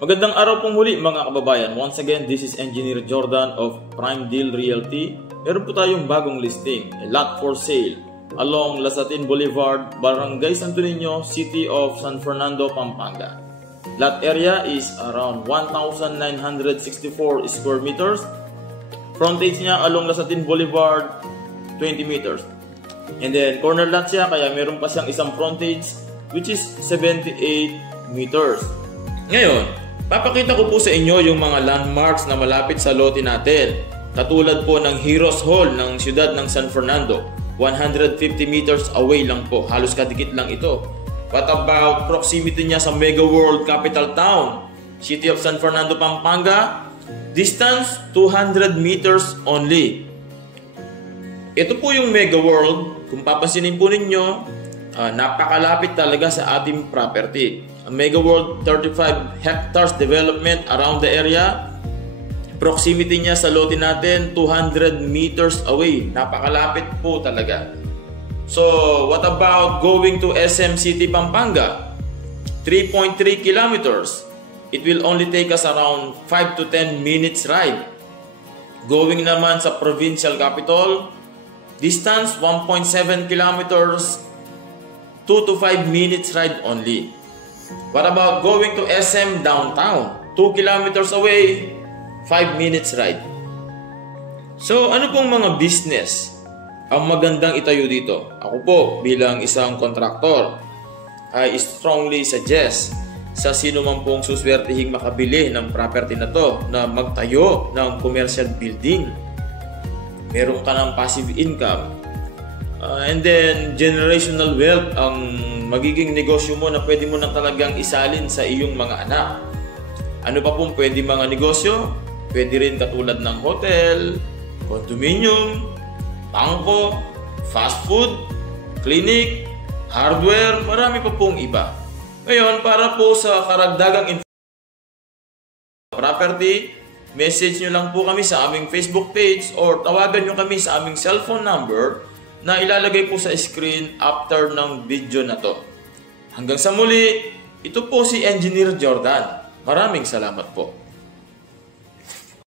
Magandang araw pong muli mga kababayan. Once again, this is Engineer Jordan of Prime Deal Realty. Meron po tayong bagong listing, a lot for sale, along Lasatin Boulevard, Barangay Santo Niño, City of San Fernando, Pampanga. Lot area is around 1,964 square meters. Frontage niya along Lasatin Boulevard, 20 meters. And then corner lot siya, kaya meron pa siyang isang frontage which is 78 meters. Ngayon, papakita ko po sa inyo yung mga landmarks na malapit sa lote natin. Katulad po ng Heroes Hall ng siyudad ng San Fernando. 150 meters away lang po. Halos kadikit lang ito. What about proximity niya sa Mega World Capital Town, City of San Fernando, Pampanga? Distance 200 meters only. Ito po yung Mega World. Kung papansinin po ninyo, napakalapit talaga sa ating property. Mega World, 35 hectares development around the area. Proximity niya sa lote natin 200 meters away. Napakalapit po talaga. So, what about going to SM City, Pampanga? 3.3 kilometers. It will only take us around 5 to 10 minutes ride. Going naman sa provincial capital, distance 1.7 kilometers, 2 to 5 minutes ride only. What about going to SM downtown? 2 kilometers away, 5 minutes ride. So, ano pong mga business ang magandang itayo dito? Ako po, bilang isang kontraktor, I strongly suggest sa sino man pong suswertehing makabili ng property na to na magtayo ng commercial building. Meron ka ng passive income. And then, generational wealth ang magiging negosyo mo na pwede mo na talagang isalin sa iyong mga anak. Ano pa pong pwede mga negosyo? Pwede rin katulad ng hotel, condominium, bangko, fast food, clinic, hardware, marami pa pong iba. Ngayon, para po sa karagdagang property, message nyo lang po kami sa aming Facebook page or tawagan nyo kami sa aming cellphone number na ilalagay po sa screen after ng video na to. Hanggang sa muli, ito po si Engineer Jordan. Maraming salamat po.